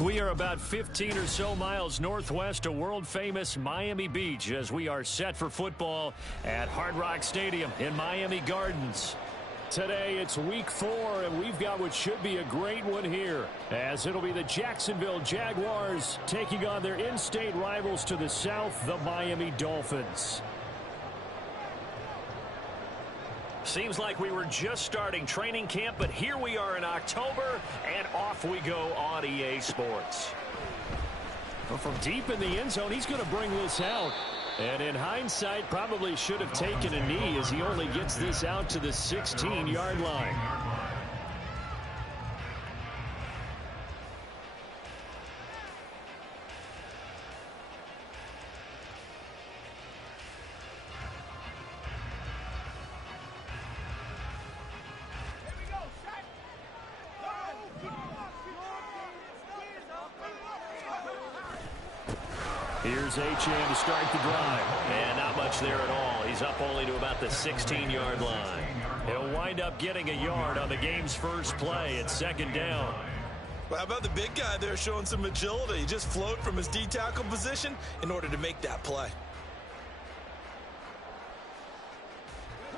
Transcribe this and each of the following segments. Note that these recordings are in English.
We are about 15 or so miles northwest of world-famous Miami Beach as we are set for football at Hard Rock Stadium in Miami Gardens. Today, it's week 4, and we've got what should be a great one here, as it'll be the Jacksonville Jaguars taking on their in-state rivals to the south, the Miami Dolphins. Seems like we were just starting training camp, but here we are in October, and off we go on EA Sports. Well, from deep in the end zone, he's going to bring this out. And in hindsight, probably should have taken a knee as he only gets this out to the 16-yard line. Here's Achane to start the drive. And not much there at all. He's up only to about the 16-yard line. He'll wind up getting a yard on the game's first play at second down. Well, how about the big guy there showing some agility? He just floated from his D-tackle position in order to make that play.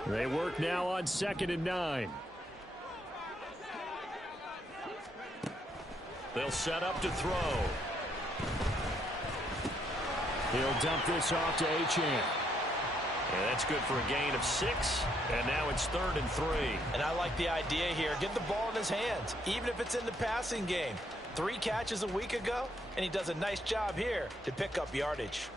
They work now on 2nd and 9. They'll set up to throw. He'll dump this off to Achane. And that's good for a gain of 6. And now it's 3rd and 3. And I like the idea here. Get the ball in his hands, even if it's in the passing game. 3 catches a week ago, and he does a nice job here to pick up yardage.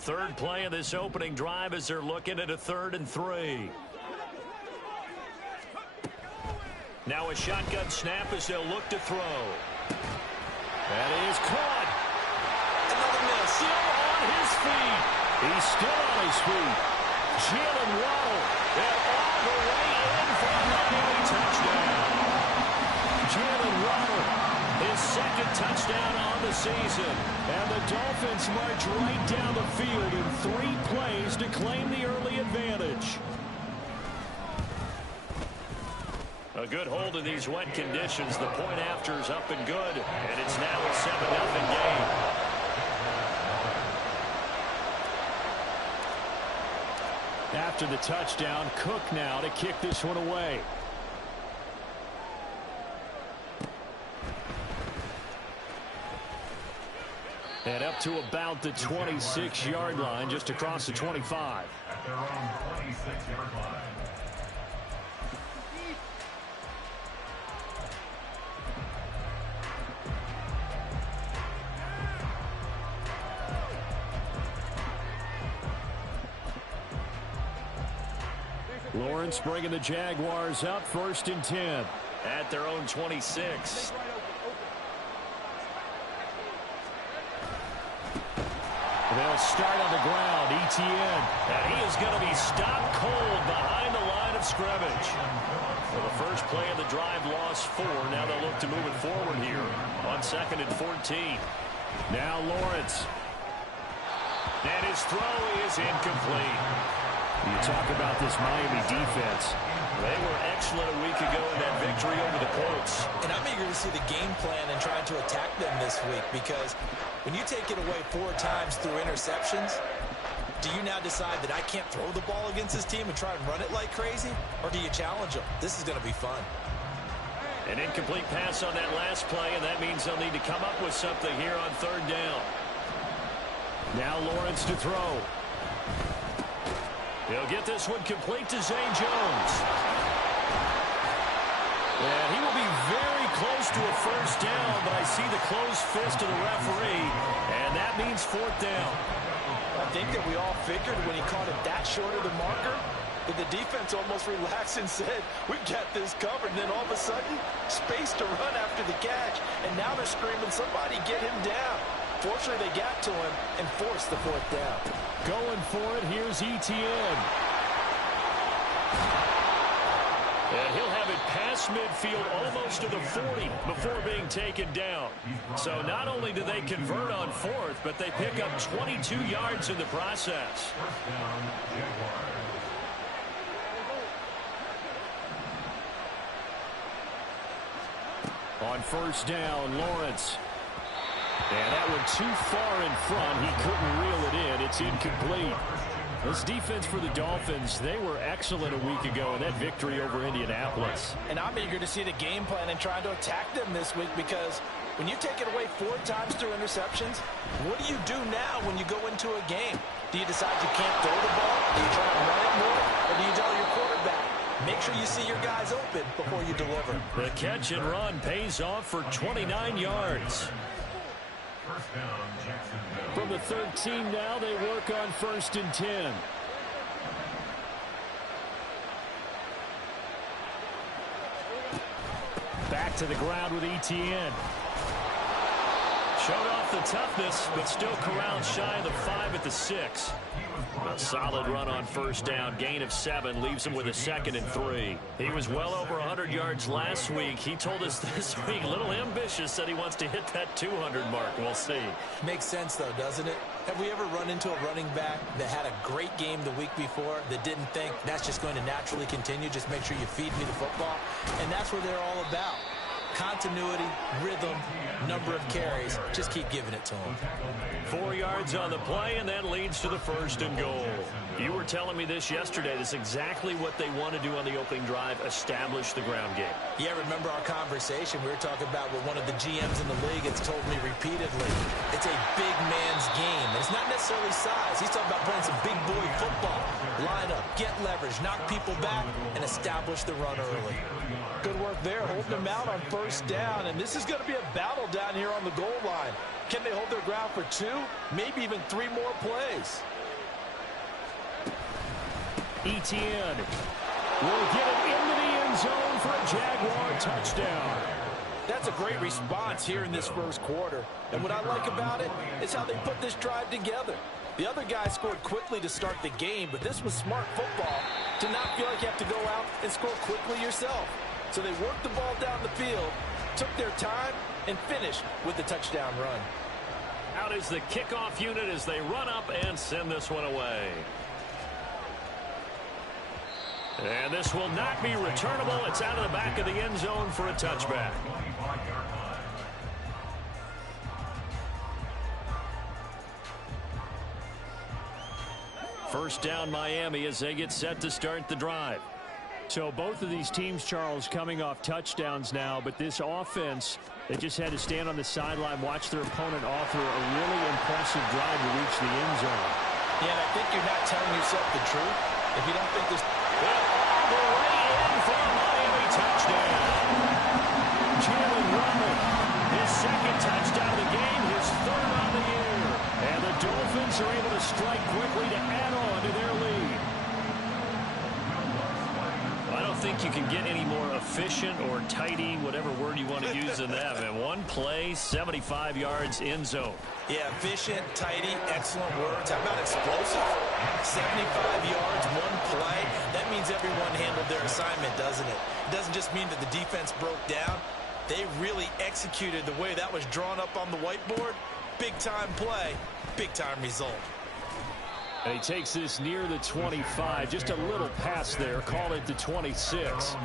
Third play of this opening drive as they're looking at a 3rd and 3. Now a shotgun snap as they'll look to throw. That is caught. Another miss. Still on his feet. He's still on his feet. Jalen Waddle. And all the way in for a Miami touchdown. Jalen Waddle, his 2nd touchdown on the season. And the Dolphins march right down the field in 3 plays to claim the early advantage. A good hold in these wet conditions. The point after is up and good, and it's now a 7-0 game. After the touchdown, Cook now to kick this one away. And up to about the 26-yard line, just across the 25. At their own 26-yard line. Lawrence bringing the Jaguars up, 1st and 10. At their own 26. They'll start on the ground, Etienne. And he is going to be stopped cold behind the line of scrimmage. For the first play of the drive, lost 4. Now they'll look to move it forward here on 2nd and 14. Now Lawrence. And his throw is incomplete. You talk about this Miami defense. They were excellent a week ago in that victory over the Colts. And I'm eager to see the game plan and trying to attack them this week, because when you take it away 4 times through interceptions, do you now decide that I can't throw the ball against this team and try and run it like crazy? Or do you challenge them? This is going to be fun. An incomplete pass on that last play, and that means they'll need to come up with something here on 3rd down. Now Lawrence to throw. He'll get this one complete to Zay Jones. And he will be very close to a 1st down, but I see the closed fist of the referee, and that means 4th down. I think that we all figured when he caught it that short of the marker that the defense almost relaxed and said, we've got this covered. And then all of a sudden, space to run after the catch, and now they're screaming, somebody get him down. Fortunately, they got to him and forced the 4th down. Going for it, here's Etienne. And he'll have it past midfield almost to the 40 before being taken down. So not only do they convert on 4th, but they pick up 22 yards in the process. First down, Jaguars. On first down, Lawrence. And that one too far in front. He couldn't reel it in. It's incomplete. This defense for the Dolphins, they were excellent a week ago in that victory over Indianapolis. And I'm eager to see the game plan and trying to attack them this week, because when you take it away 4 times through interceptions, what do you do now when you go into a game? Do you decide you can't throw the ball? Do you try to run it more? Or do you tell your quarterback, make sure you see your guys open before you deliver? The catch and run pays off for 29 yards. First down, Jacksonville. From the 13 now, they work on 1st and 10. Back to the ground with Etienne. Showed off the toughness, but still corralled shy of the 5 at the 6. A solid run on first down. Gain of 7 leaves him with a 2nd and 3. He was well over 100 yards last week. He told us this week, a little ambitious, said he wants to hit that 200 mark. We'll see. Makes sense, though, doesn't it? Have we ever run into a running back that had a great game the week before that didn't think that's just going to naturally continue? Just make sure you feed me the football. And that's what they're all about. Continuity, rhythm, number of carries. Just keep giving it to him. 4 yards on the play, and that leads to the 1st and goal. You were telling me this yesterday. This is exactly what they want to do on the opening drive, establish the ground game. Yeah, remember our conversation? We were talking about what one of the GMs in the league has told me repeatedly. It's a big man's game. It's not necessarily size. He's talking about playing some big boy football. Line up, get leverage, knock people back, and establish the run early. Good work there, holding them out on first down. And this is going to be a battle down here on the goal line. Can they hold their ground for 2, maybe even 3 more plays? Etienne will get it into the end zone for a Jaguar touchdown. That's a great response here in this first quarter. And what I like about it is how they put this drive together. The other guy scored quickly to start the game, but this was smart football to not feel like you have to go out and score quickly yourself. So they worked the ball down the field, took their time, and finished with the touchdown run. Out is the kickoff unit as they run up and send this one away. And this will not be returnable. It's out of the back of the end zone for a touchback. First down, Miami, as they get set to start the drive. So both of these teams, Charles, coming off touchdowns now, but this offense, they just had to stand on the sideline, watch their opponent author a really impressive drive to reach the end zone. Yeah, and I think you're not telling yourself the truth if you don't think this... All the way in for a Miami touchdown. Jalen Waddle, his 2nd touchdown of the game, his 3rd on the year. And the Dolphins are able to strike quickly to add on to their lead. I don't think you can get any more efficient or tidy, whatever word you want to use in that. And one play, 75 yards in zone. Yeah, efficient, tidy, excellent words. How about explosive? 75 yards, one play. That means everyone handled their assignment, doesn't it? It doesn't just mean that the defense broke down. They really executed the way that was drawn up on the whiteboard. Big-time play, big-time result. And he takes this near the 25. Just a little pass there. Call it the 26.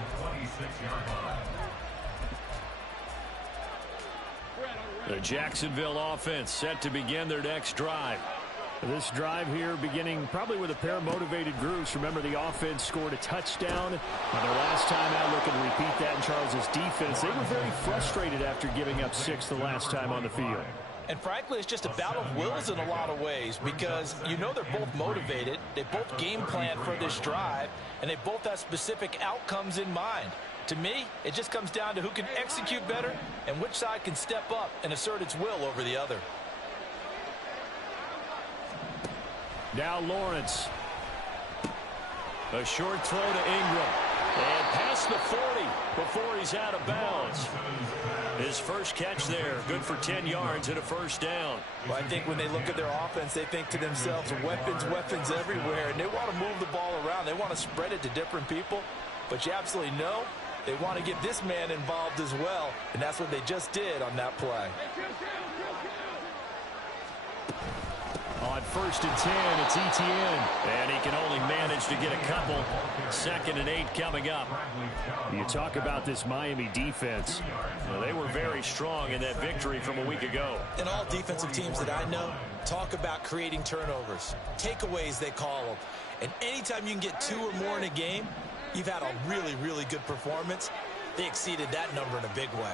The Jacksonville offense set to begin their next drive. This drive here beginning probably with a pair of motivated groups. Remember, the offense scored a touchdown on their last time out. Looking to repeat that in Charles's defense. They were very frustrated after giving up 6 the last time on the field. And frankly, it's just a battle of wills in a lot of ways, because you know they're both motivated. They both game plan for this drive, and they both have specific outcomes in mind. To me, it just comes down to who can execute better and which side can step up and assert its will over the other. Now Lawrence. A short throw to Ingram. And past the 40 before he's out of bounds. His first catch there, good for 10 yards and a first down. Well, I think when they look at their offense, they think to themselves, weapons, weapons everywhere, and they want to move the ball around. They want to spread it to different people, but you absolutely know they want to get this man involved as well, and that's what they just did on that play. On 1st and 10, it's Etienne. And he can only manage to get a couple. 2nd and 8 coming up. You talk about this Miami defense. Well, they were very strong in that victory from a week ago. And all defensive teams that I know talk about creating turnovers. Takeaways, they call them. And anytime you can get 2 or more in a game, you've had a really, really good performance. They exceeded that number in a big way.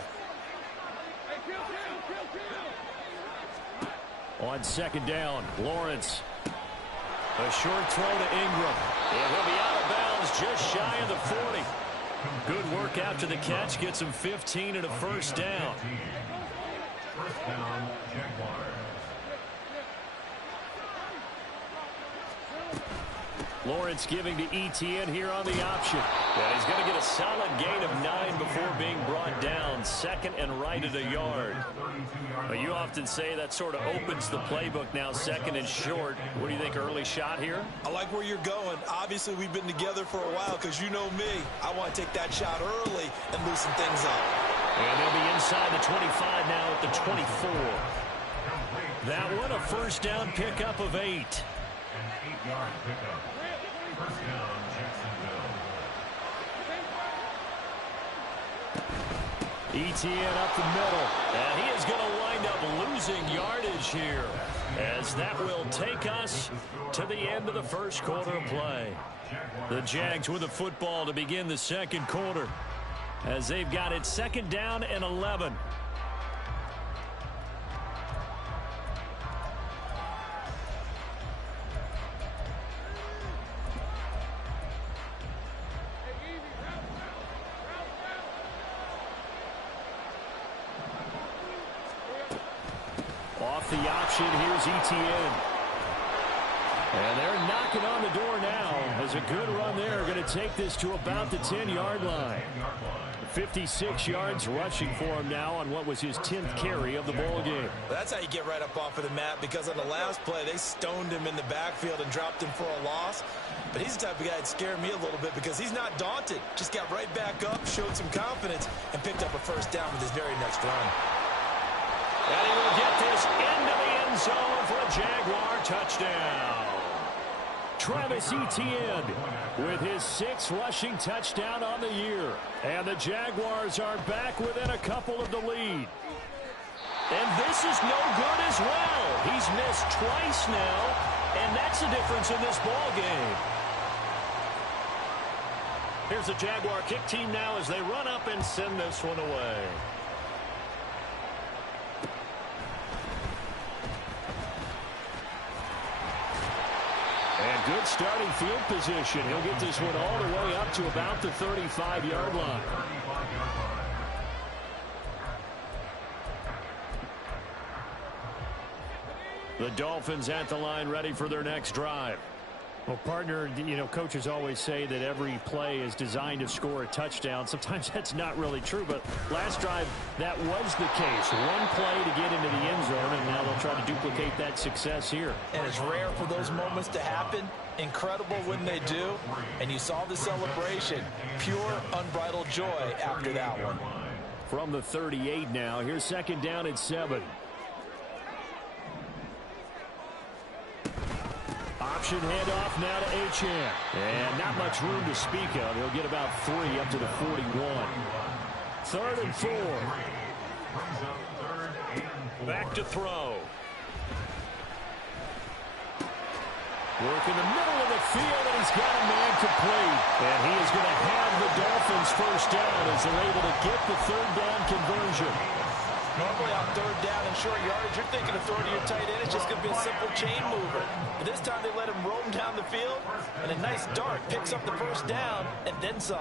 On 2nd down, Lawrence. A short throw to Ingram. And he'll be out of bounds just shy of the 40. Good work after the catch. Gets him 15 and a first down. First down, Jaguars. Lawrence giving to Etienne here on the option. And he's going to get a solid gain of 9 before being brought down. 2nd and right at a yard. Well, you often say that sort of opens the playbook now, 2nd and short. What do you think, early shot here? I like where you're going. Obviously, we've been together for a while because you know me. I want to take that shot early and loosen things up. And they'll be inside the 25 now at the 24. That one, a first down pickup of 8. An 8-yard pickup. First down, Jacksonville. Etienne up the middle. And he is going to wind up losing yardage here, as that will take us to the end of the first quarter of play. The Jags with the football to begin the second quarter, as they've got it 2nd down and 11. Off the option, here's Etienne. And they're knocking on the door now. As a good run there, going to take this to about the 10-yard line. 56 yards rushing for him now on what was his 10th carry of the ball game. That's how you get right up off of the mat, because on the last play, they stoned him in the backfield and dropped him for a loss. But he's the type of guy that scared me a little bit because he's not daunted. Just got right back up, showed some confidence, and picked up a first down with his very next run. And he will get this into the end zone for a Jaguar touchdown. Travis Etienne with his 6th rushing touchdown on the year. And the Jaguars are back within a couple of the lead. And this is no good as well. He's missed twice now, and that's the difference in this ball game. Here's the Jaguar kick team now as they run up and send this one away. And good starting field position. He'll get this one all the way up to about the 35-yard line. The Dolphins at the line, ready for their next drive. Well, partner, you know, coaches always say that every play is designed to score a touchdown. Sometimes that's not really true, but last drive, that was the case. One play to get into the end zone, and now they'll try to duplicate that success here. And it's rare for those moments to happen. Incredible when they do. And you saw the celebration. Pure, unbridled joy after that one. From the 38 now, here's 2nd down and 7. Option handoff now to Achane. And not much room to speak of. He'll get about 3 up to the 41. 3rd and 4. Back to throw. Work in the middle of the field, and he's got a man complete. And he is going to have the Dolphins first down as they're able to get the 3rd down conversion. Normally on 3rd down and short yardage, you're thinking of throwing to your tight end. It's just going to be a simple chain mover. But this time they let him roam down the field, and a nice dart picks up the first down and then some.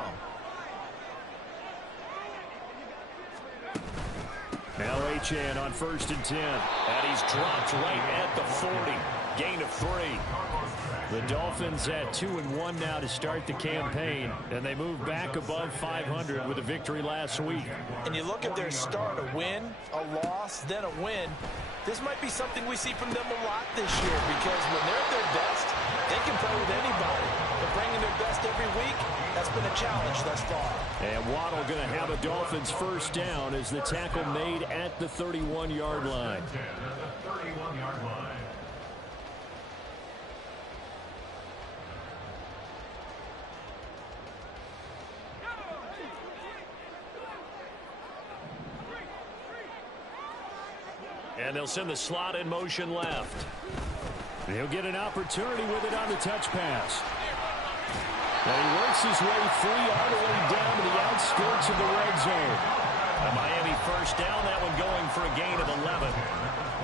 Now Achane on 1st and 10. And he's dropped right at the 40. Gain of 3. The Dolphins at 2-1 now to start the campaign, and they move back above 500 with a victory last week. And you look at their start, a win, a loss, then a win. This might be something we see from them a lot this year, because when they're at their best, they can play with anybody. But bringing their best every week, that's been a challenge thus far. And Waddle going to have a Dolphins first down as the tackle made at the 31-yard line. And they'll send the slot in motion left. He'll get an opportunity with it on the touch pass. And he works his way free all the way down to the outskirts of the red zone. A Miami first down, that one going for a gain of 11.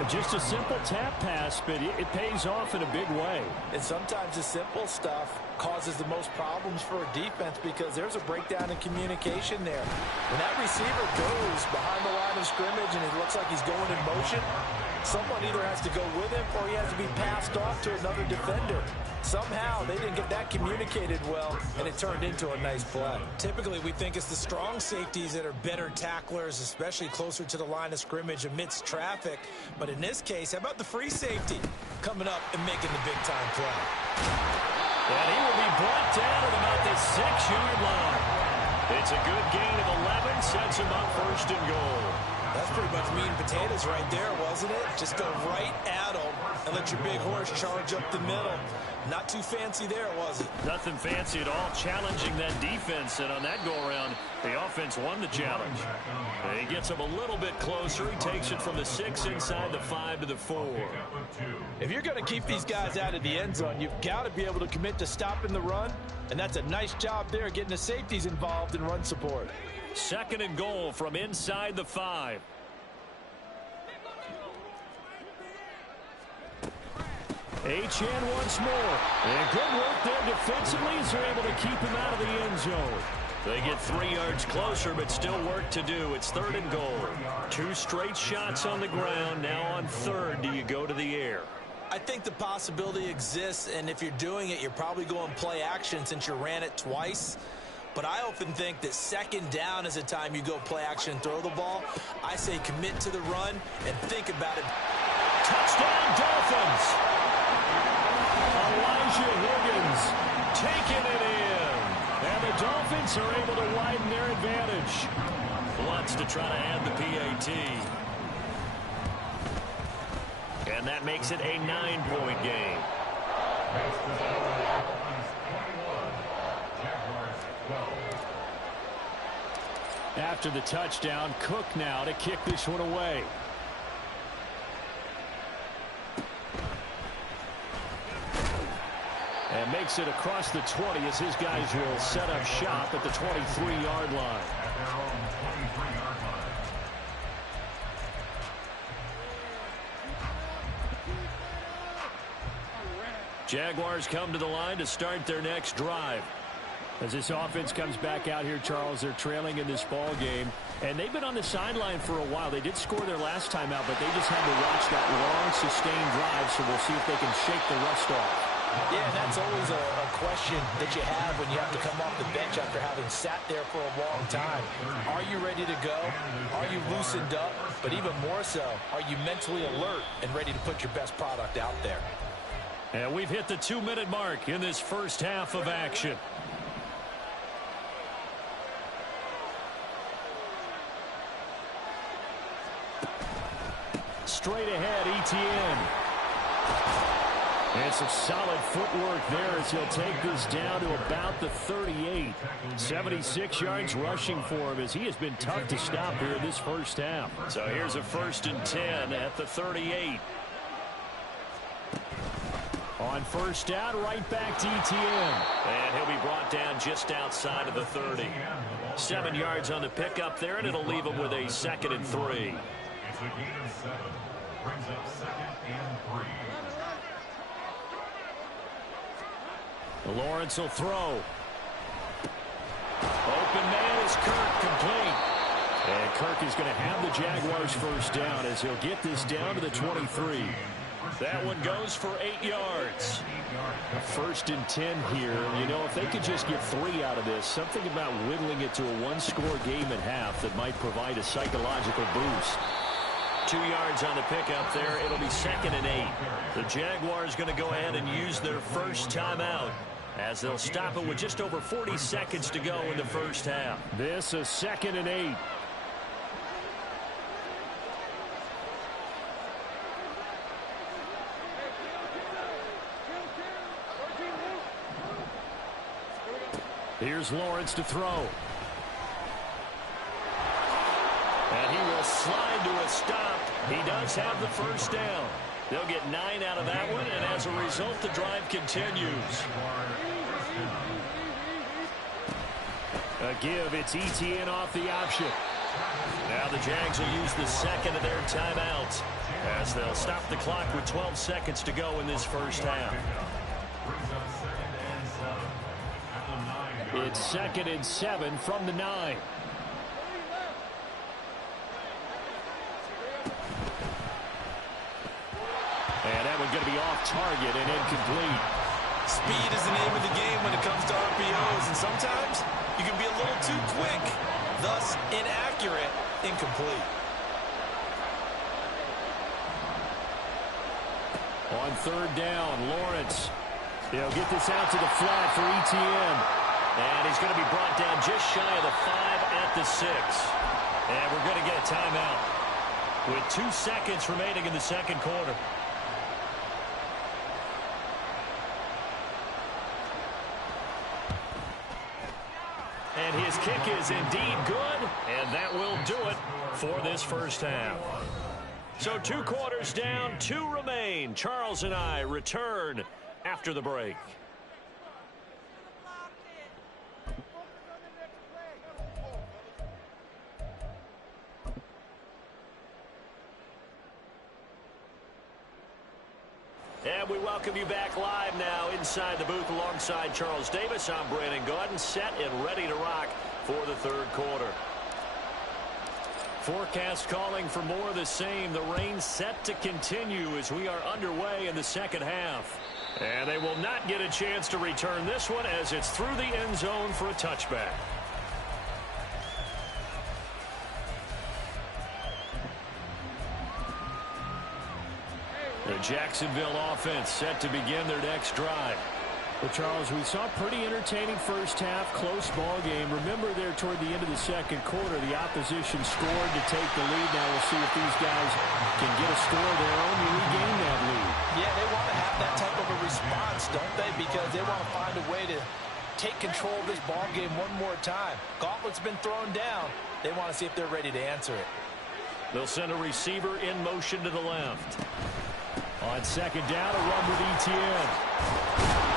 Just a simple tap pass, but it pays off in a big way. And sometimes the simple stuff causes the most problems for a defense because there's a breakdown in communication there. When that receiver goes behind the line of scrimmage and it looks like he's going in motion, someone either has to go with him or he has to be passed off to another defender. Somehow they didn't get that communicated well, and it turned into a nice play. Typically, we think it's the strong safeties that are better tacklers, especially closer to the line of scrimmage amidst traffic. But in this case, how about the free safety coming up and making the big-time play? And he will be brought down at about the 6-yard line. It's a good gain of 11, sets him up first and goal. That's pretty much meat and potatoes right there, wasn't it? Just go right at them and let your big horse charge up the middle. Not too fancy there, was it? Nothing fancy at all, challenging that defense. And on that go-around, the offense won the challenge. He gets him a little bit closer. He takes it from the 6 inside the 5 to the 4. If you're going to keep these guys out of the end zone, you've got to be able to commit to stopping the run. And that's a nice job there, getting the safeties involved in run support. Second and goal from inside the 5. Achane once more. And good work there defensively as they're able to keep him out of the end zone. They get 3 yards closer, but still work to do. It's third and goal. 2 straight shots on the ground. Now on third, do you go to the air? I think the possibility exists, and if you're doing it, you're probably going play action since you ran it twice. But I often think that second down is a time you go play action and throw the ball. I say commit to the run and think about it. Touchdown, Dolphins! Elijah Higgins taking it in. And the Dolphins are able to widen their advantage. Wants to try to add the PAT. And that makes it a 9-point game. After the touchdown, Cook now to kick this one away. And makes it across the 20 as his guys will set up shop at the 23-yard line. Jaguars come to the line to start their next drive. As this offense comes back out here, Charles, they're trailing in this ball game. And they've been on the sideline for a while. They did score their last time out, but they just had to watch that long, sustained drive, so we'll see if they can shake the rust off. Yeah, and that's always a question that you have when you have to come off the bench after having sat there for a long time. Are you ready to go? Are you loosened up? But even more so, are you mentally alert and ready to put your best product out there? And we've hit the 2-minute mark in this first half of action. Straight ahead, Etienne. And some solid footwork there as he'll take this down to about the 38. 76 yards rushing for him as he has been tough to stop here this first half. So here's a 1st and 10 at the 38. On first down, right back to Etienne. And he'll be brought down just outside of the 30. 7 yards on the pickup there, and it'll leave him with a 2nd and 3. It's a gain of 7. Brings up 2nd and 3. Lawrence will throw. Open man is Kirk, complete. And Kirk is going to have the Jaguars first down as he'll get this down to the 23. That one goes for 8 yards. 1st and 10 here. You know, if they could just get 3 out of this, something about whittling it to a 1-score game at half that might provide a psychological boost. 2 yards on the pickup there. It'll be 2nd and 8. The Jaguars going to go ahead and use their first timeout as they'll stop it with just over 40 seconds to go in the first half. This is 2nd and 8. Here's Lawrence to throw. And he will slide to a stop. He does have the first down. They'll get 9 out of that one, and as a result, the drive continues. A give, it's ETN off the option. Now the Jags will use the second of their timeouts as they'll stop the clock with 12 seconds to go in this first half. It's 2nd and 7 from the 9. And that one's going to be off target and incomplete. Speed is the name of the game when it comes to RPOs, and sometimes you can be a little too quick, thus inaccurate, incomplete. On 3rd down, Lawrence. He'll get this out to the flat for ETN. And he's going to be brought down just shy of the 5 at the 6. And we're going to get a timeout with 2 seconds remaining in the second quarter. And his kick is indeed good, and that will do it for this first half. So 2 quarters down, 2 remain. Charles and I return after the break. And we welcome you back live now inside the booth alongside Charles Davis. I'm Brandon Gaudin, set and ready to rock for the third quarter. Forecast calling for more of the same. The rain set to continue as we are underway in the second half. And they will not get a chance to return this one as it's through the end zone for a touchback. The Jacksonville offense set to begin their next drive. Well, Charles, we saw a pretty entertaining first half, close ball game. Remember there toward the end of the second quarter, the opposition scored to take the lead. Now we'll see if these guys can get a score of their own and regain that lead. Yeah, they want to have that type of a response, don't they? Because they want to find a way to take control of this ball game one more time. Gauntlet's been thrown down. They want to see if they're ready to answer it. They'll send a receiver in motion to the left. On 2nd down, a run with ETN.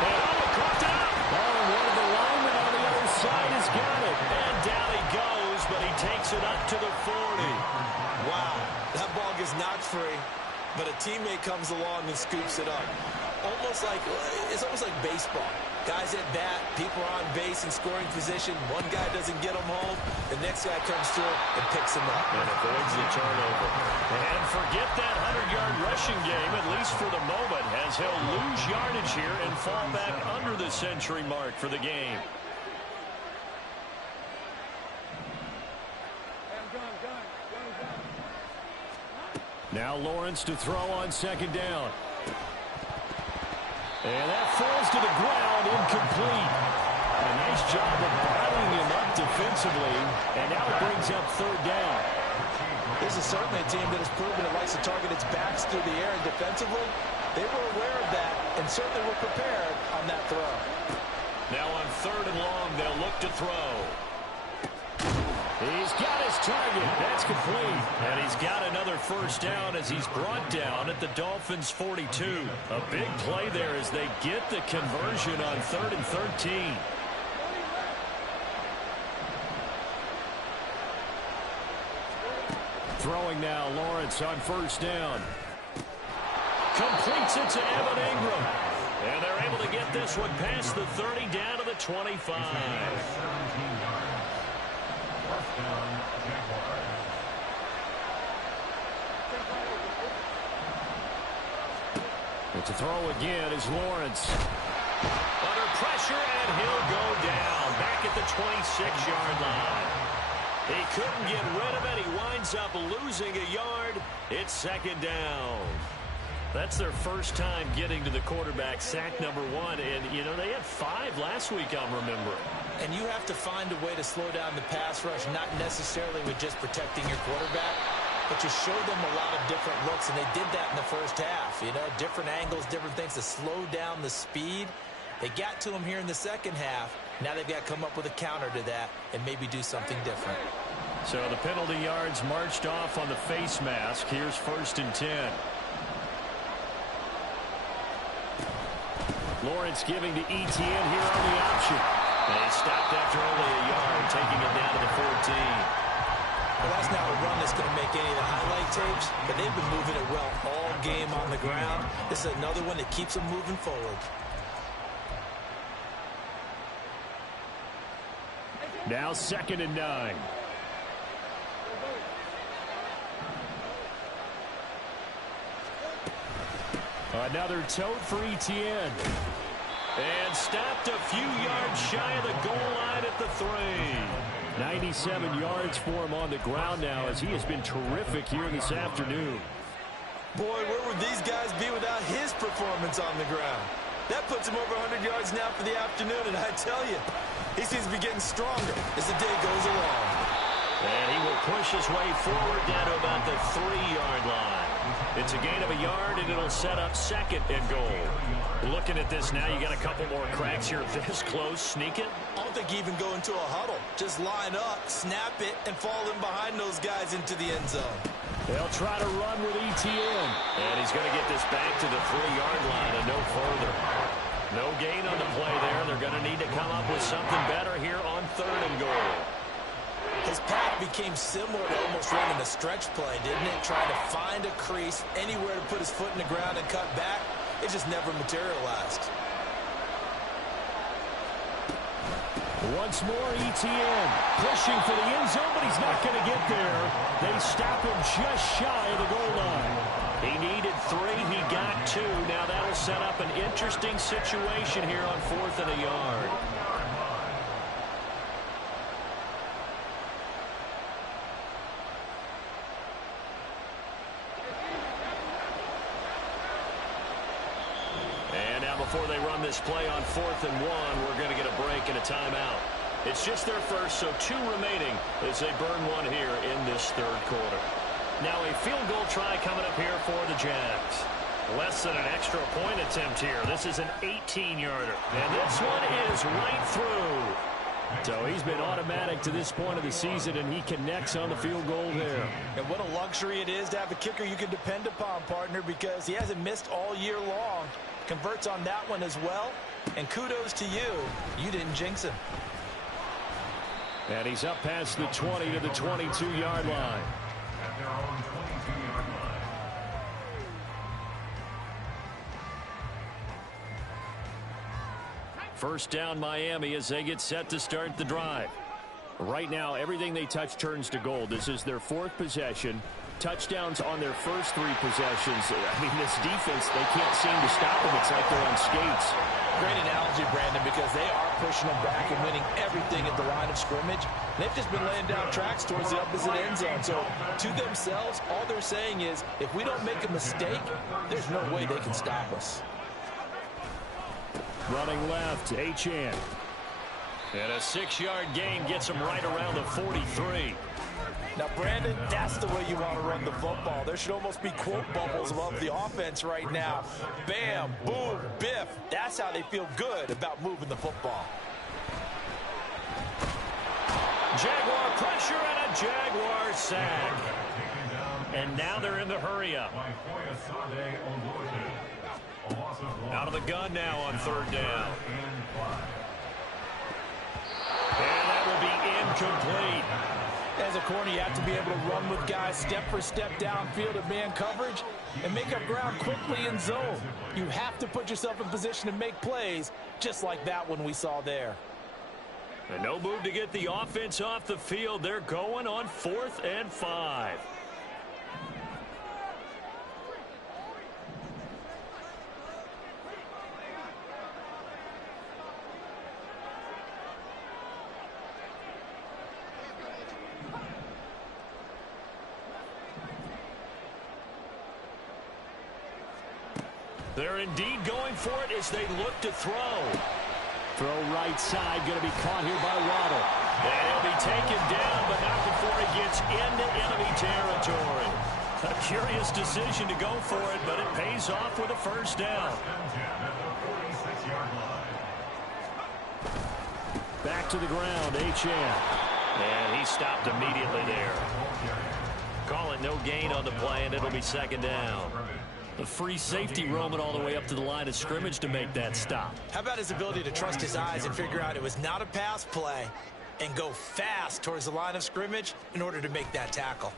And caught up. Oh, one of the linemen on the other side has got it. And down he goes, but he takes it up to the 40. Wow, that ball gets knocked free, but a teammate comes along and scoops it up. It's almost like baseball. Guys at bat, people are on base in scoring position. One guy doesn't get them home. The next guy comes through and picks him up. And avoids the turnover. And forget that 100-yard rushing game, at least for the moment, as he'll lose yardage here and fall back under the century mark for the game. Now Lawrence to throw on 2nd down. And that falls to the ground, incomplete. A nice job of bottling him up defensively, and now it brings up 3rd down. This is certainly a team that has proven it likes to target its backs through the air, and defensively, they were aware of that and certainly were prepared on that throw. Now on 3rd and long, they'll look to throw. He's got his target. That's complete. And he's got another first down as he's brought down at the Dolphins' 42. A big play there as they get the conversion on 3rd and 13. Throwing now, Lawrence on 1st down. Completes it to Evan Ingram. And they're able to get this one past the 30 down to the 25. But to throw again is Lawrence. Under pressure, and he'll go down back at the 26-yard line. He couldn't get rid of it. He winds up losing a yard. It's 2nd down. That's their first time getting to the quarterback, sack number 1. And, you know, they had 5 last week, I'm remembering. And you have to find a way to slow down the pass rush, not necessarily with just protecting your quarterback, but you show them a lot of different looks, and they did that in the first half. You know, different angles, different things to slow down the speed. They got to him here in the second half. Now they've got to come up with a counter to that and maybe do something different. So the penalty yards marched off on the face mask. Here's 1st and 10. Lawrence giving to Etienne here on the option. And he stopped after only a yard, taking it down to the 14. Well, that's not a run that's going to make any of the highlight tapes, but they've been moving it well all game on the ground. This is another one that keeps them moving forward. Now 2nd and 9. Another tote for Etienne. And stopped a few yards shy of the goal line at the 3. 97 yards for him on the ground now as he has been terrific here this afternoon. Boy, where would these guys be without his performance on the ground? That puts him over 100 yards now for the afternoon, and I tell you, he seems to be getting stronger as the day goes along. And he will push his way forward down to about the 3-yard line. It's a gain of a yard, and it'll set up 2nd and goal. Looking at this now, you got a couple more cracks here this close. Sneak it? I don't think even go into a huddle. Just line up, snap it, and fall in behind those guys into the end zone. They'll try to run with Etienne. And he's going to get this back to the 3-yard line and no further. No gain on the play there. They're going to need to come up with something better here on 3rd and goal. His path became similar to almost running a stretch play, didn't it? Trying to find a crease, anywhere to put his foot in the ground and cut back. It just never materialized. Once more, Etienne pushing for the end zone, but he's not going to get there. They stop him just shy of the goal line. He needed 3. He got 2. Now that'll set up an interesting situation here on 4th and a yard. Before they run this play on 4th and 1, we're going to get a break and a timeout. It's just their first, so 2 remaining as they burn 1 here in this 3rd quarter. Now a field goal try coming up here for the Jags. Less than an extra point attempt here. This is an 18-yarder. And this one is right through. So he's been automatic to this point of the season, and he connects on the field goal there. And what a luxury it is to have a kicker you can depend upon, partner, because he hasn't missed all year long. Converts on that one as well. And kudos to you. You didn't jinx him. And he's up past the 20 to the 22-yard line. At their own 22-yard line. First down Miami as they get set to start the drive. Right now, everything they touch turns to gold. This is their 4th possession. Touchdowns on their first 3 possessions. I mean, this defense, they can't seem to stop them. It's like they're on skates. Great analogy, Brandon, because they are pushing them back and winning everything at the line of scrimmage. They've just been laying down tracks towards the opposite end zone. So to themselves, all they're saying is, if we don't make a mistake, there's no way they can stop us. Running left, Achane. And a 6-yard gain gets him right around the 43. Now, Brandon, that's the way you want to run the football. There should almost be quote bubbles above the offense right now. Bam, boom, biff. That's how they feel good about moving the football. Jaguar pressure and a Jaguar sack. And now they're in the hurry up. Out of the gun now on 3rd down. And that will be incomplete. As a corner, you have to be able to run with guys step for step downfield of man coverage and make up ground quickly in zone. You have to put yourself in position to make plays, just like that one we saw there. And no move to get the offense off the field. They're going on 4th and 5. They're indeed going for it as they look to throw. Throw right side, going to be caught here by Waddle. And he'll be taken down, but not before he gets into enemy territory. A curious decision to go for it, but it pays off with a first down. Back to the ground, Achane. And he stopped immediately there. Call it no gain on the play, and it'll be second down. The free safety roaming all the way up to the line of scrimmage to make that stop. How about his ability to trust his eyes and figure out it was not a pass play and go fast towards the line of scrimmage in order to make that tackle?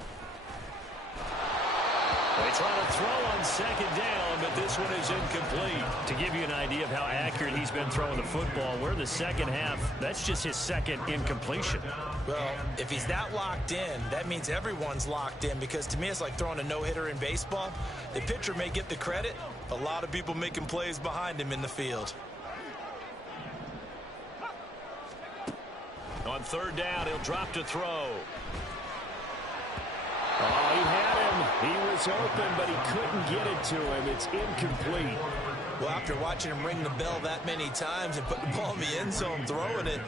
They try to throw on second down, but this one is incomplete. To give you an idea of how accurate he's been throwing the football, we're in the second half. That's just his second incompletion. Well, if he's that locked in, that means everyone's locked in, because to me it's like throwing a no-hitter in baseball. The pitcher may get the credit, a lot of people making plays behind him in the field. On third down, he'll drop to throw. Oh, he had him. He was open, but he couldn't get it to him. It's incomplete. Well, after watching him ring the bell that many times and put the ball in the end zone throwing it,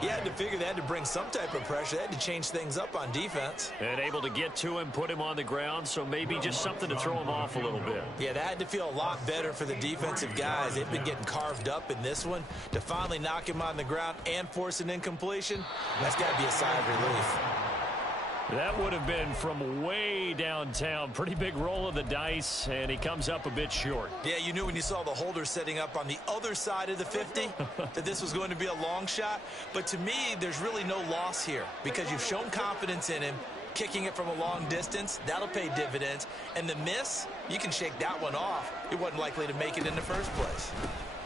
he had to figure they had to bring some type of pressure. They had to change things up on defense. And able to get to him, put him on the ground, so maybe just something to throw him off a little bit. Yeah, that had to feel a lot better for the defensive guys. They've been getting carved up in this one. To finally knock him on the ground and force an incompletion, that's got to be a sigh of relief. That would have been from way downtown. Pretty big roll of the dice, and he comes up a bit short. Yeah, you knew when you saw the holder setting up on the other side of the 50 that this was going to be a long shot. But to me, there's really no loss here because you've shown confidence in him. Kicking it from a long distance, that'll pay dividends. And the miss, you can shake that one off. He wasn't likely to make it in the first place.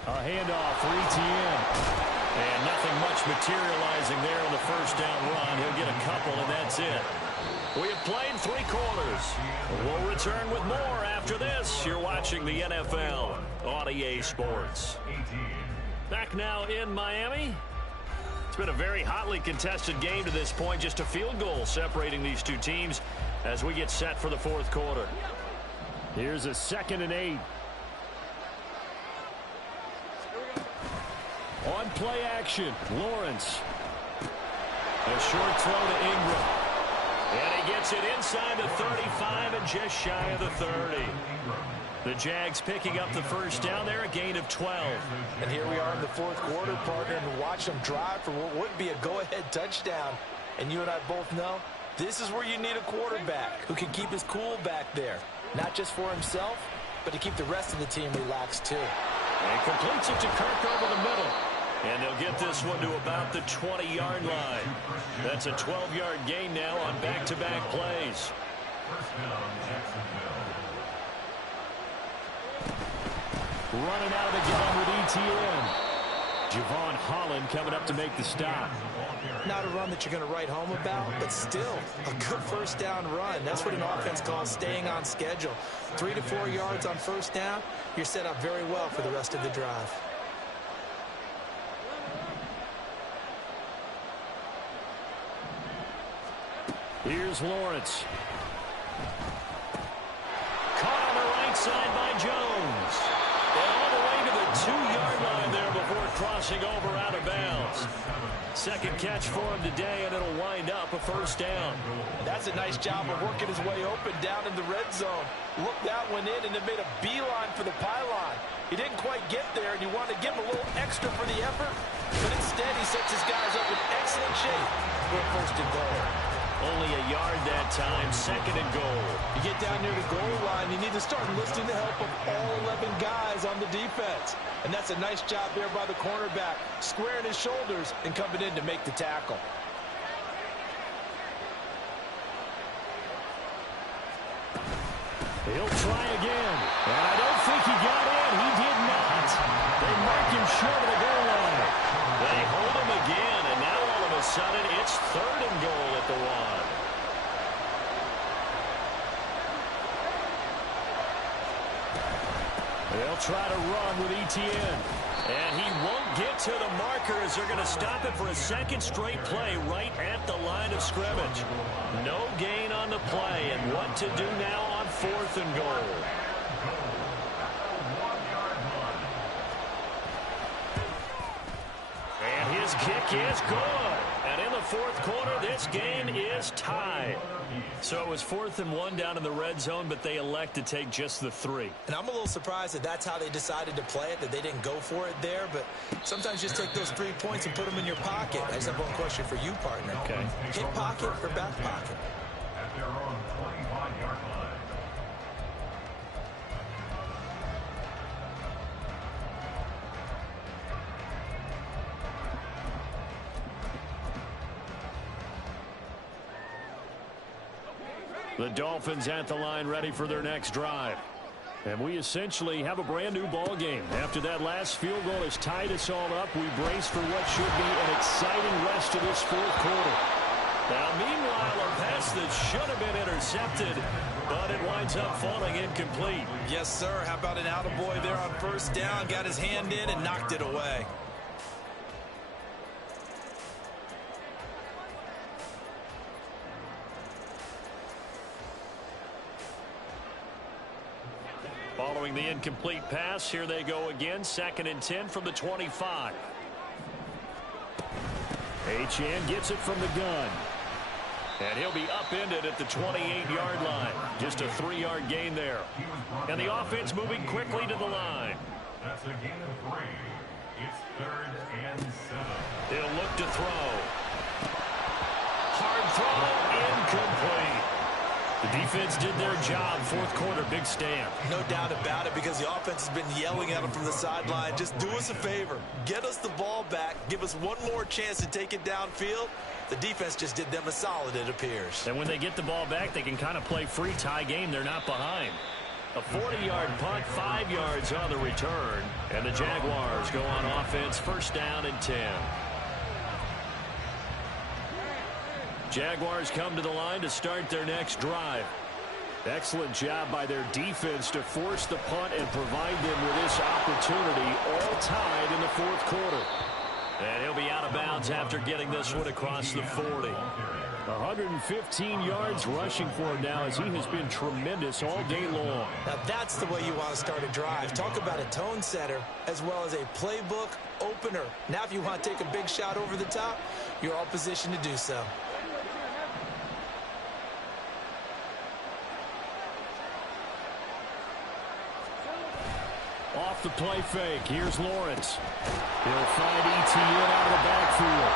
A handoff for ETN. And nothing much materializing there on the first down run. He'll get a couple, and that's it. We have played 3 quarters. We'll return with more after this. You're watching the NFL on EA Sports. Back now in Miami. It's been a very hotly contested game to this point. Just a field goal separating these two teams as we get set for the fourth quarter. Here's a 2nd and 8. On play action, Lawrence. A short throw to Ingram. And he gets it inside the 35 and just shy of the 30. The Jags picking up the first down there, a gain of 12. And here we are in the fourth quarter, partner, and watch them drive for what would be a go-ahead touchdown. And you and I both know this is where you need a quarterback who can keep his cool back there. Not just for himself, but to keep the rest of the team relaxed too. And completes it to Kirk over the middle. And they'll get this one to about the 20-yard line. That's a 12-yard gain now on back-to-back plays. Running out of the gun with ETN. Javon Holland coming up to make the stop. Not a run that you're going to write home about, but still a good first down run. That's what an offense calls staying on schedule. 3 to 4 yards on first down, you're set up very well for the rest of the drive. Here's Lawrence. Caught on the right side by Jones. And all the way to the 2-yard line there before crossing over out of bounds. Second catch for him today, and it'll wind up a first down. That's a nice job of working his way open down in the red zone. Looked that one in and it made a beeline for the pylon. He didn't quite get there, and you want to give him a little extra for the effort, but instead he sets his guys up in excellent shape for a first and goal. Only a yard that time, 2nd and goal. You get down near the goal line, you need to start enlisting the help of all 11 guys on the defense. And that's a nice job there by the cornerback, squaring his shoulders and coming in to make the tackle. He'll try again. And I don't think he got in. He did not. They mark him short of the goal line. They hold him again, and now all of a sudden it's 3rd and goal at the 1. They'll try to run with ETN. And he won't get to the marker as they're going to stop it for a second straight play right at the line of scrimmage. No gain on the play, and what to do now on 4th and goal. And his kick is good. And in the fourth quarter. This game is tied. So it was 4th and 1 down in the red zone, but they elect to take just the 3. And I'm a little surprised that that's how they decided to play it, that they didn't go for it there. But sometimes just take those 3 points and put them in your pocket. I just have one question for you, partner. Okay. Hip pocket or back pocket? At their own 25-yard line. The Dolphins at the line, ready for their next drive. And we essentially have a brand new ball game. After that last field goal has tied us all up, we brace for what should be an exciting rest of this fourth quarter. Now, meanwhile, a pass that should have been intercepted, but it winds up falling incomplete. Yes, sir. How about an attaboy there on first down? Got his hand in and knocked it away. Following the incomplete pass, here they go again. 2nd and 10 from the 25. Achane gets it from the gun. And he'll be upended at the 28-yard line. Just a 3-yard gain there. And the offense moving quickly to the line. That's a gain of 3. It's 3rd and 7. He'll look to throw. Hard throw, incomplete. The defense did their job. Fourth quarter, big stand. No doubt about it, because the offense has been yelling at them from the sideline. Just do us a favor. Get us the ball back. Give us one more chance to take it downfield. The defense just did them a solid, it appears. And when they get the ball back, they can kind of play free tie game. They're not behind. A 40-yard punt, 5 yards on the return. And the Jaguars go on offense, 1st down and 10. Jaguars come to the line to start their next drive. Excellent job by their defense to force the punt and provide them with this opportunity, all tied in the fourth quarter. And he'll be out of bounds after getting this one across the 40. 115 yards rushing for him now, as he has been tremendous all day long. Now that's the way you want to start a drive. Talk about a tone setter as well as a playbook opener. Now if you want to take a big shot over the top, you're all positioned to do so. Off the play fake, here's Lawrence. He'll find Etienne out of the backfield.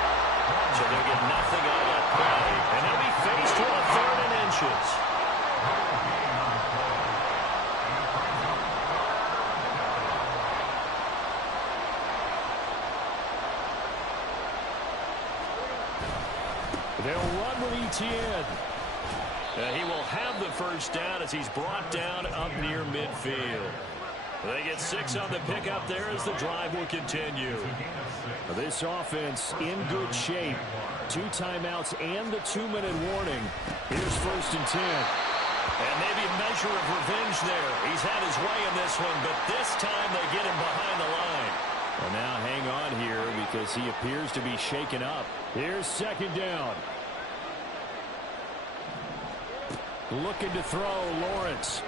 So they'll get nothing on that play. And they'll be faced with a 3rd and inches. They'll run with Etienne. He will have the 1st down as he's brought down up near midfield. They get 6 on the pickup there as the drive will continue. This offense in good shape. 2 timeouts and the 2-minute warning. Here's 1st and 10. And maybe a measure of revenge there. He's had his way in this one, but this time they get him behind the line. Well, now hang on here because he appears to be shaken up. Here's 2nd down. Looking to throw, Lawrence.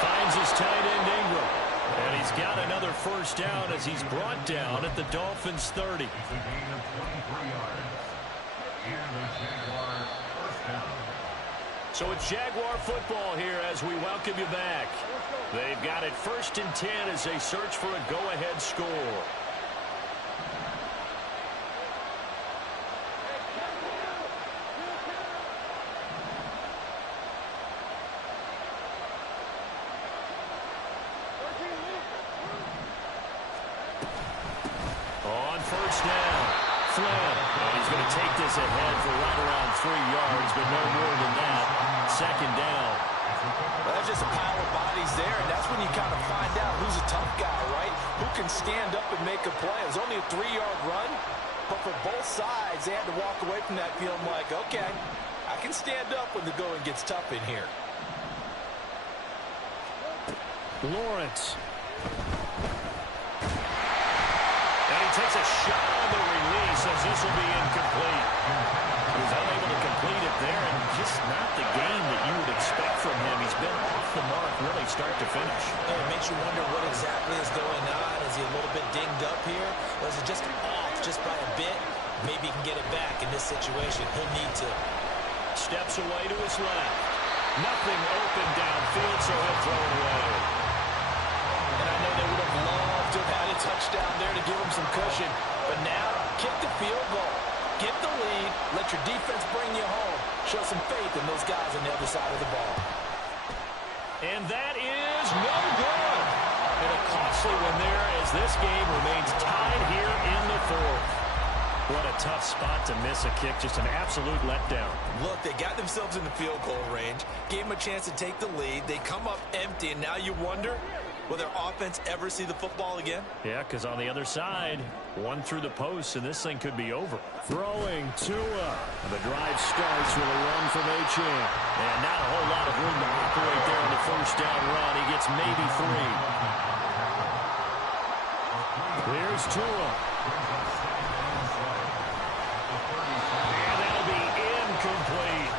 Finds his tight end Ingram. And he's got another 1st down as he's brought down at the Dolphins 30. It's a gain of 23 yards. Here the Jaguars 1st down. So it's Jaguar football here as we welcome you back. They've got it 1st and 10 as they search for a go-ahead score. On 1st down, Flynn. And he's going to take this ahead for right around 3 yards, but no more than that. 2nd down. Well, that's just a pile of bodies there, and that's when you kind of find out who's a tough guy, right? Who can stand up and make a play. It was only a 3-yard run, but for both sides, they had to walk away from that feeling like, okay, I can stand up when the going gets tough in here. Lawrence. And he takes a shot on the release as this will be incomplete. He was unable to complete it there, and just not the game that you would expect from him. He's been off the mark really start to finish. It makes you wonder what exactly is going on. Is he a little bit dinged up here? Or is it just off just by a bit? maybe he can get it back in this situation. He'll need to. Steps away to his left. Nothing open downfield, so he'll throw it away. And I know they would have loved to have had a touchdown there to give him some cushion. But now, kick the field goal. Get the lead. Let your defense bring you home. Show some faith in those guys on the other side of the ball. And that is no good. And a costly one there as this game remains tied here in the fourth. What a tough spot to miss a kick. Just an absolute letdown. Look, they got themselves in the field goal range, gave them a chance to take the lead. They come up empty, and now you wonder, will their offense ever see the football again? Yeah, because on the other side, one through the post, and this thing could be over. Throwing Tua. The drive starts with a run from Achane. And not a whole lot of room to operate there on the first down run. He gets maybe 3. Here's Tua. Complete.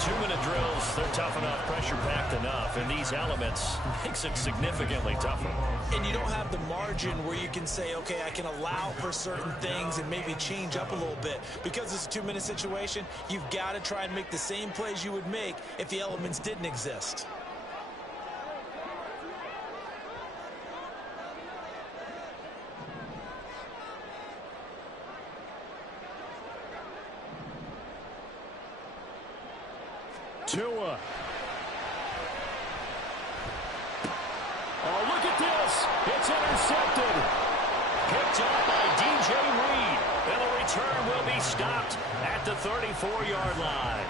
2-minute drills, they're tough enough, pressure-packed enough, and these elements makes it significantly tougher. And you don't have the margin where you can say, okay, I can allow for certain things and maybe change up a little bit. Because it's a 2-minute situation, you've got to try and make the same plays you would make if the elements didn't exist. Tua. Oh, look at this. It's intercepted. Picked off by DJ Reed. And the return will be stopped at the 34-yard line.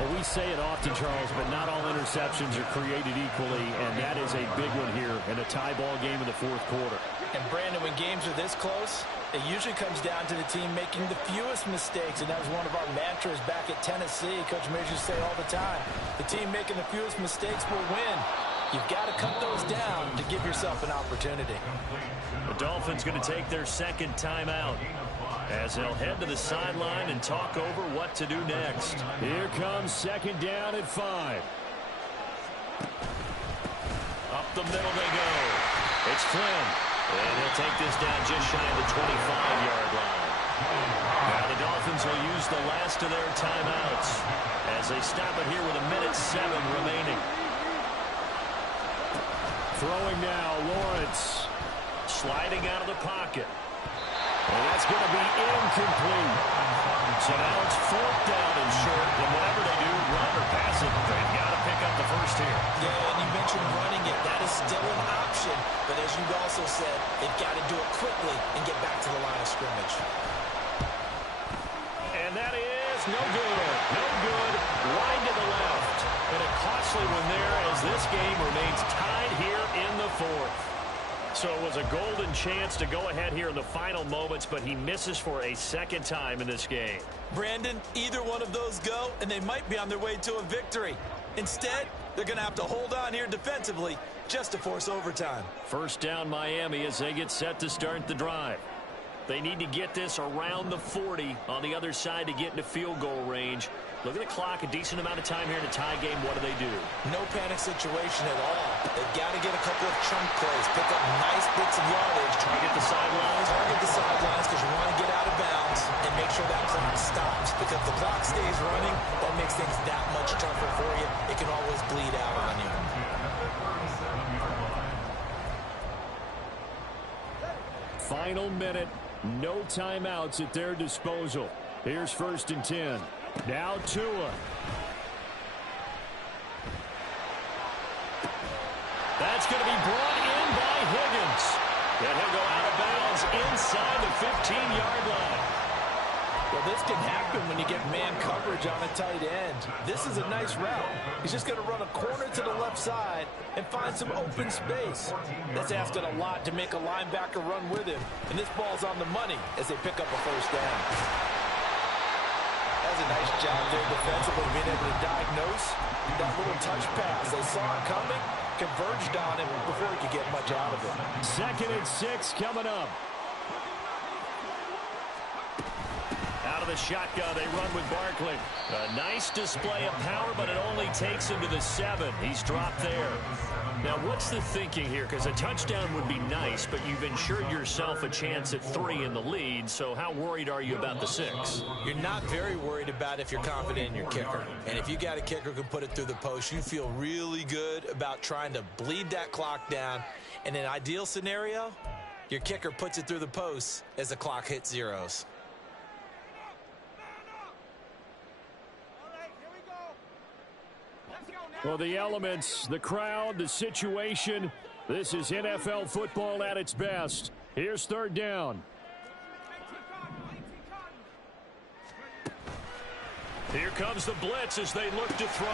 Well, we say it often, Charles, but not all interceptions are created equally, and that is a big one here in a tie ball game in the fourth quarter. And, Brandon, when games are this close, it usually comes down to the team making the fewest mistakes, and that was one of our mantras back at Tennessee. Coach Mears used to say all the time, the team making the fewest mistakes will win. You've got to cut those down to give yourself an opportunity. The Dolphins going to take their second timeout as they'll head to the sideline and talk over what to do next. Here comes second down at 5. Up the middle they go. It's Flynn. And he'll take this down just shy of the 25-yard line. Now the Dolphins will use the last of their timeouts as they stop it here with 1:07 remaining. Throwing now, Lawrence. Sliding out of the pocket. And that's going to be incomplete. So now it's fourth down and short. And whatever they do, run or pass it, they've got to pick up the first here. Yeah, and you mentioned running it. That is still an option. But as you also said, they've got to do it quickly and get back to the line of scrimmage. And that is no good. No good. Wide to the left. And a costly one there as this game remains tied here in the fourth. So it was a golden chance to go ahead here in the final moments, but he misses for a second time in this game. Brandon, either one of those go, and they might be on their way to a victory. Instead, they're going to have to hold on here defensively just to force overtime. First down Miami as they get set to start the drive. They need to get this around the 40 on the other side to get into field goal range. Look at the clock, a decent amount of time here in a tie game. What do they do? No panic situation at all. They've got to get a couple of chunk plays, pick up nice bits of yardage. Target the sidelines. Target the sidelines because you want to get out of bounds and make sure that clock stops. Because if the clock stays running, that makes things that much tougher for you. It can always bleed out on you. Final minute. No timeouts at their disposal. Here's 1st and 10. Now Tua. That's going to be brought in by Higgins. And he'll go out of bounds inside the 15-yard line. Well, this can happen when you get man coverage on a tight end. This is a nice route. He's just going to run a corner to the left side and find some open space. That's asking a lot to make a linebacker run with him. And this ball's on the money as they pick up a first down. That's a nice job there defensively, being able to diagnose that little touch pass. They saw it coming, converged on him before he could get much out of it. 2nd and 6 coming up. Out of the shotgun. They run with Barkley. A nice display of power, but it only takes him to the 7. He's dropped there. Now, what's the thinking here? Because a touchdown would be nice, but you've ensured yourself a chance at 3 in the lead, so how worried are you about the 6? You're not very worried about if you're confident in your kicker. And if you got a kicker who can put it through the post, you feel really good about trying to bleed that clock down. In an ideal scenario, your kicker puts it through the post as the clock hits zeros. Well, the elements, the crowd, the situation, this is NFL football at its best. Here's 3rd down. Here comes the blitz as they look to throw.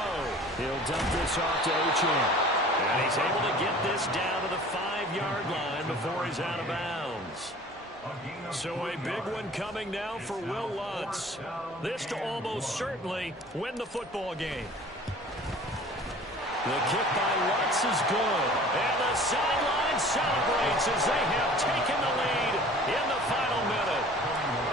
He'll dump this off to Achane. And he's able to get this down to the 5-yard line before he's out of bounds. So a big one coming now for Will Lutz. This to almost certainly win the football game. The kick by Lutz is good. And the sideline celebrates as they have taken the lead in the final minute.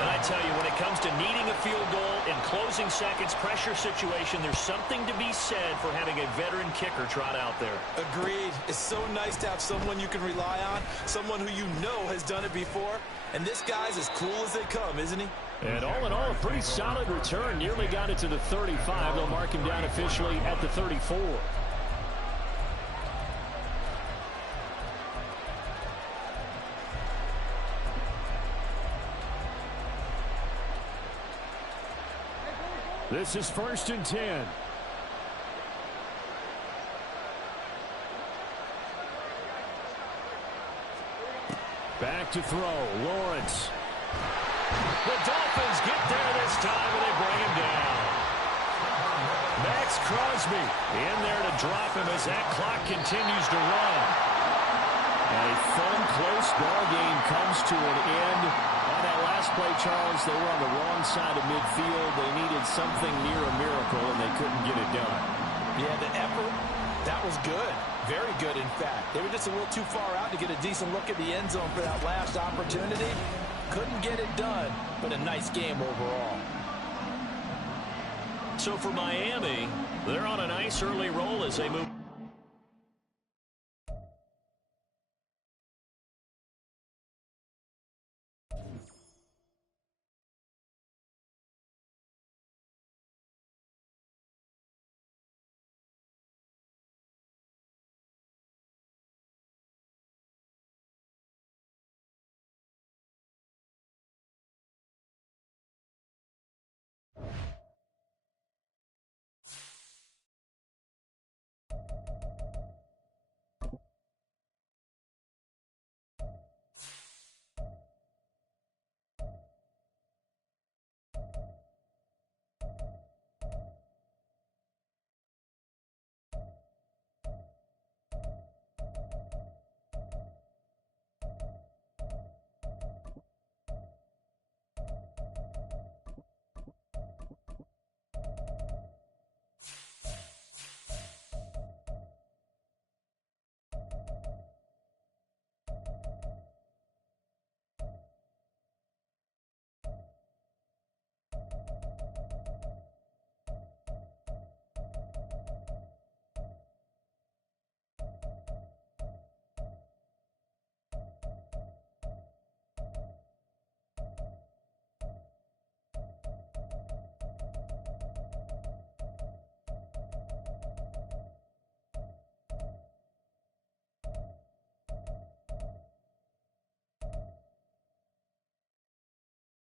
And I tell you, when it comes to needing a field goal in closing seconds, pressure situation, there's something to be said for having a veteran kicker trot out there. Agreed. It's so nice to have someone you can rely on, someone who you know has done it before. And this guy's as cool as they come, isn't he? And all in all, a pretty solid return. Nearly got it to the 35. They'll mark him down officially at the 34. This is 1st and 10. Back to throw. Lawrence. The Dolphins get there this time, and they bring him down. Max Crosby in there to drop him as that clock continues to run. A fun, close ball game comes to an end. On that last play, Charles, they were on the wrong side of midfield. They needed something near a miracle, and they couldn't get it done. Yeah, the effort, that was good. Very good, in fact. They were just a little too far out to get a decent look at the end zone for that last opportunity. Couldn't get it done, but a nice game overall. So for Miami, they're on a nice early roll as they move.